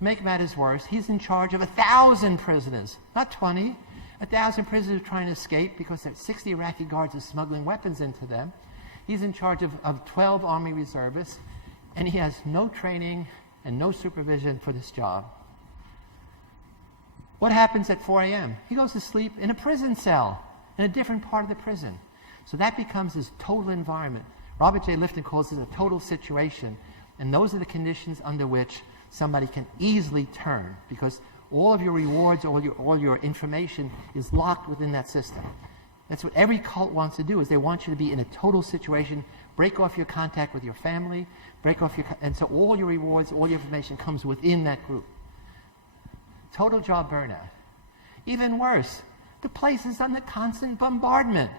To make matters worse, he's in charge of 1,000 prisoners, not 20. 1,000 prisoners trying to escape because 60 Iraqi guards are smuggling weapons into them. He's in charge of 12 Army reservists, and he has no training and no supervision for this job. What happens at 4 a.m.? He goes to sleep in a prison cell, in a different part of the prison. So that becomes his total environment. Robert J. Lifton calls it a total situation, and those are the conditions under which somebody can easily turn, because all of your rewards, all your information is locked within that system. That's what every cult wants to do, is they want you to be in a total situation, break off your contact with your family, and so all your rewards, all your information comes within that group. Total job burnout. Even worse, the place is under constant bombardment.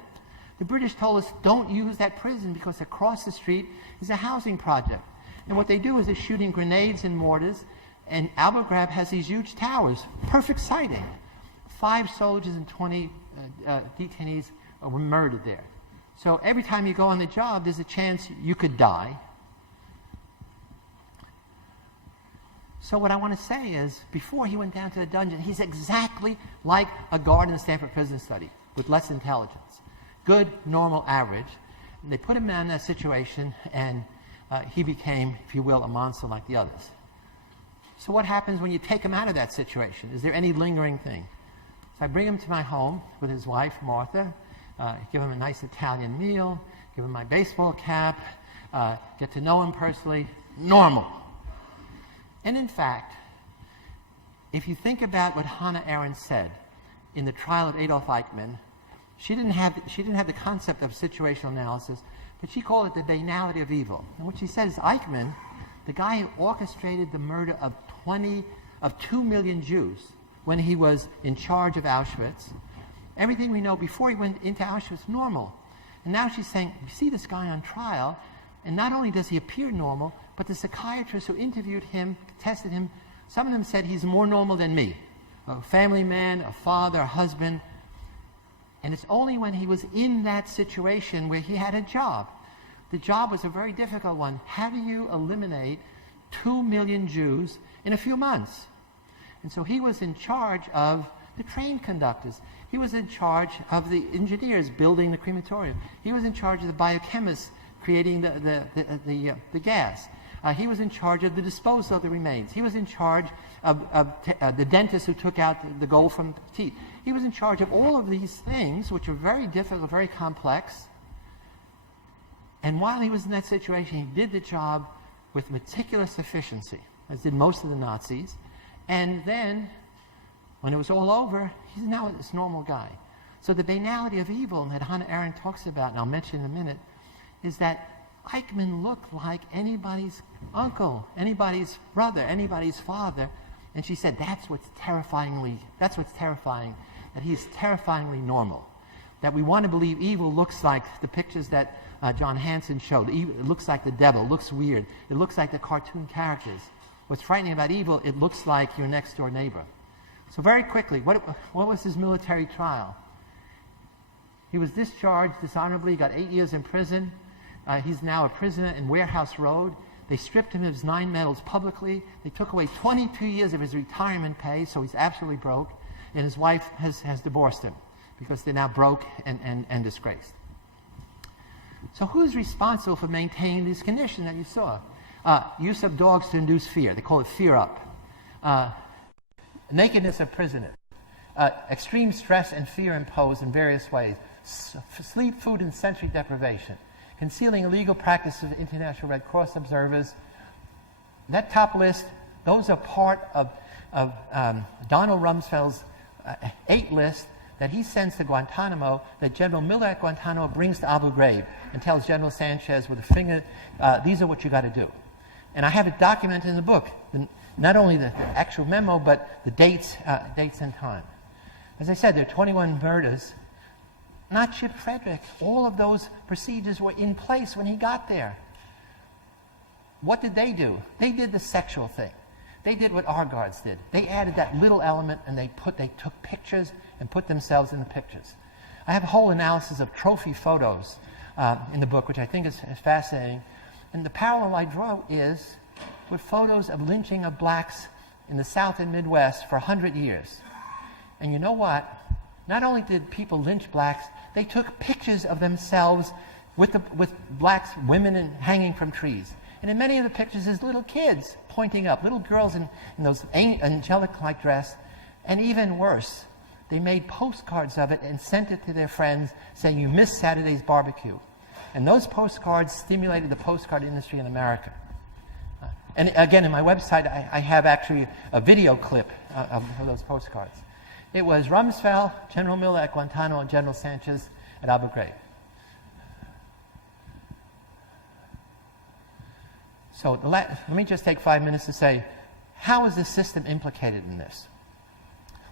The British told us, don't use that prison because across the street is a housing project. And what they do is they're shooting grenades and mortars, and Abu Ghraib has these huge towers, perfect sighting. 5 soldiers and 20 detainees were murdered there. So every time you go on the job, there's a chance you could die. So what I want to say is, before he went down to the dungeon, he's exactly like a guard in the Stanford Prison Study, with less intelligence. Good, normal, average. And they put him in that situation, and he became, if you will, a monster like the others. So what happens when you take him out of that situation? Is there any lingering thing? So I bring him to my home with his wife, Martha, give him a nice Italian meal, give him my baseball cap, get to know him personally. Normal. And in fact, if you think about what Hannah Arendt said in the trial of Adolf Eichmann, she didn't have the concept of situational analysis, but she called it the banality of evil. And what she said is Eichmann, the guy who orchestrated the murder of 2 million Jews when he was in charge of Auschwitz, everything we know before he went into Auschwitz, normal. And now she's saying, you see this guy on trial, and not only does he appear normal, but the psychiatrists who interviewed him, tested him, some of them said he's more normal than me. A family man, a father, a husband. And it's only when he was in that situation where he had a job. The job was a very difficult one. How do you eliminate 2 million Jews in a few months? And so he was in charge of the train conductors. He was in charge of the engineers building the crematorium. He was in charge of the biochemists creating the gas. He was in charge of the disposal of the remains. He was in charge of the dentist who took out the gold from teeth. He was in charge of all of these things, which are very difficult, very complex. And while he was in that situation, he did the job with meticulous efficiency, as did most of the Nazis. And then, when it was all over, he's now this normal guy. So the banality of evil that Hannah Arendt talks about, and I'll mention in a minute, is that Eichmann looked like anybody's uncle, anybody's brother, anybody's father. And she said, that's what's terrifying, that he's terrifyingly normal. That we want to believe evil looks like the pictures that John Hanson showed. It looks like the devil, it looks weird. It looks like the cartoon characters. What's frightening about evil, it looks like your next door neighbor. So very quickly, what was his military trial? He was discharged dishonorably, got 8 years in prison. He's now a prisoner in Warehouse Road. They stripped him of his 9 medals publicly. They took away 22 years of his retirement pay, so he's absolutely broke. And his wife has divorced him because they're now broke and disgraced. So who's responsible for maintaining this condition that you saw? Use of dogs to induce fear. They call it fear up. Nakedness of prisoners. Extreme stress and fear imposed in various ways. Sleep, food, and sensory deprivation. Concealing illegal practices of International Red Cross observers. That top list, those are part of Donald Rumsfeld's 8 list that he sends to Guantanamo, that General Miller at Guantanamo brings to Abu Ghraib and tells General Sanchez with a finger, these are what you got to do. And I have it documented in the book, not only the actual memo, but the dates and time. As I said, there are 21 murders. Not Chip Frederick. All of those procedures were in place when he got there. What did they do? They did the sexual thing. They did what our guards did. They added that little element, and they took pictures and put themselves in the pictures. I have a whole analysis of trophy photos in the book, which I think is fascinating. And the parallel I draw is with photos of lynching of blacks in the South and Midwest for 100 years. And you know what? Not only did people lynch blacks, they took pictures of themselves with blacks, women, and hanging from trees. And in many of the pictures, there's little kids pointing up, little girls in those angelic-like dress. And even worse, they made postcards of it and sent it to their friends saying, "You missed Saturday's barbecue." And those postcards stimulated the postcard industry in America. And again, in my website, I have actually a video clip of those postcards. It was Rumsfeld, General Miller at Guantanamo, and General Sanchez at Abu Ghraib. So let me just take 5 minutes to say, how is the system implicated in this?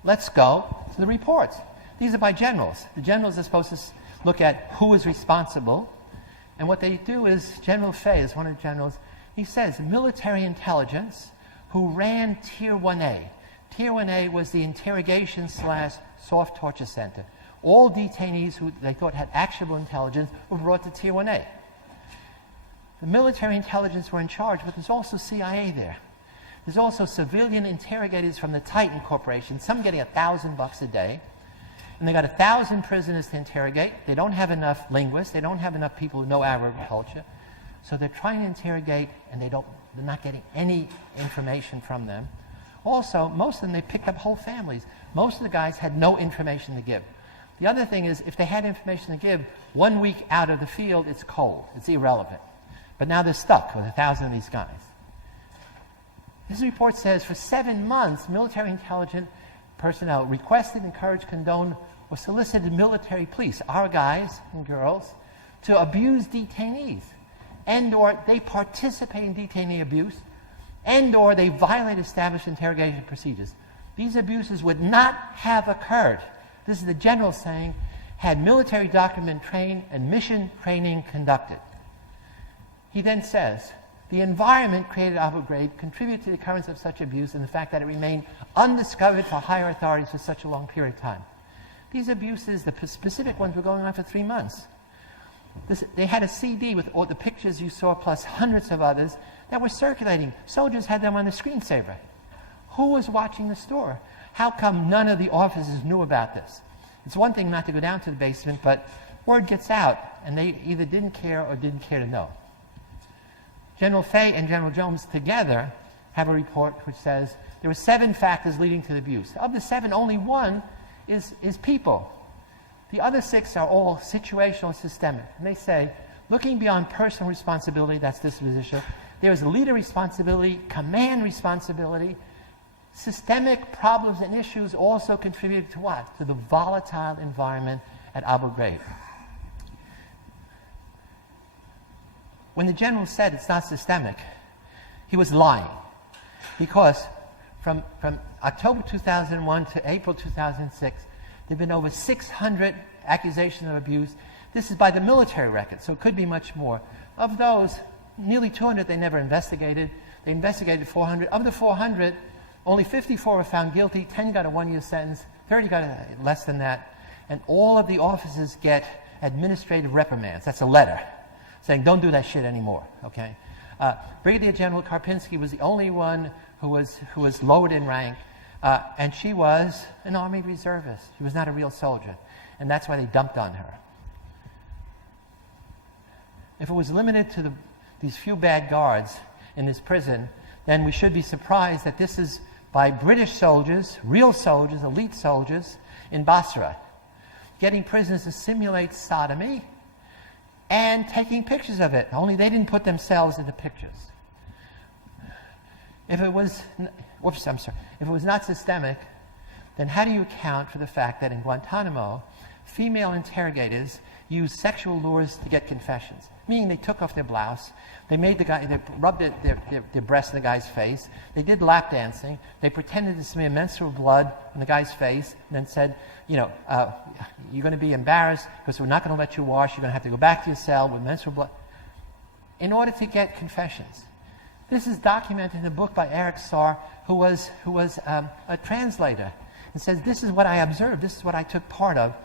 Let's go to the reports. These are by generals. The generals are supposed to look at who is responsible. And what they do is, General Fay is one of the generals, he says military intelligence who ran Tier 1A. Tier 1A was the interrogation/soft torture center. All detainees who they thought had actionable intelligence were brought to Tier 1A. The military intelligence were in charge, but there's also CIA there. There's also civilian interrogators from the Titan Corporation, some getting $1,000 a day. And they got 1,000 prisoners to interrogate. They don't have enough linguists. They don't have enough people who know Arab culture. So they're trying to interrogate, and they're not getting any information from them. Also, most of them, they picked up whole families. Most of the guys had no information to give. The other thing is, if they had information to give, 1 week out of the field, it's cold. It's irrelevant. But now they're stuck with 1,000 of these guys. This report says for 7 months, military intelligence personnel requested, encouraged, condoned, or solicited military police, our guys and girls, to abuse detainees, and or they participate in detainee abuse, and or they violate established interrogation procedures. These abuses would not have occurred, this is the general saying, had military document trained and mission training conducted. He then says, the environment created at Abu Ghraib contributed to the occurrence of such abuse and the fact that it remained undiscovered for higher authorities for such a long period of time. These abuses, the specific ones, were going on for 3 months. They had a CD with all the pictures you saw plus hundreds of others that were circulating. Soldiers had them on the screensaver. Who was watching the store? How come none of the officers knew about this? It's one thing not to go down to the basement, but word gets out, and they either didn't care or didn't care to know. General Fay and General Jones together have a report which says there were 7 factors leading to the abuse. Of the 7, only 1 is people. The other 6 are all situational and systemic. And they say, looking beyond personal responsibility, that's disposition, there is leader responsibility, command responsibility. Systemic problems and issues also contributed to what? To the volatile environment at Abu Ghraib. When the general said it's not systemic, he was lying. Because from October 2001 to April 2006, there have been over 600 accusations of abuse. This is by the military record, so it could be much more. Of those, nearly 200 they never investigated. They investigated 400. Of the 400, only 54 were found guilty, 10 got a 1-year sentence, 30 got less than that, and all of the officers get administrative reprimands. That's a letter saying, don't do that shit anymore, okay? Brigadier General Karpinski was the only one who was lowered in rank, and she was an Army reservist. She was not a real soldier, and that's why they dumped on her. If it was limited to these few bad guards in this prison, then we should be surprised that this is by British soldiers, real soldiers, elite soldiers, in Basra, getting prisoners to simulate sodomy and taking pictures of it. Only they didn't put themselves in the pictures. If it was, if it was not systemic, then how do you account for the fact that in Guantanamo, female interrogators used sexual lures to get confessions? Meaning they took off their blouse, they rubbed their breast in the guy's face, they did lap dancing, they pretended to smear menstrual blood on the guy's face, and then said, you're going to be embarrassed because we're not going to let you wash, you're going to have to go back to your cell with menstrual blood, in order to get confessions. This is documented in a book by Eric Sarr, who was a translator, and says, this is what I observed, this is what I took part of.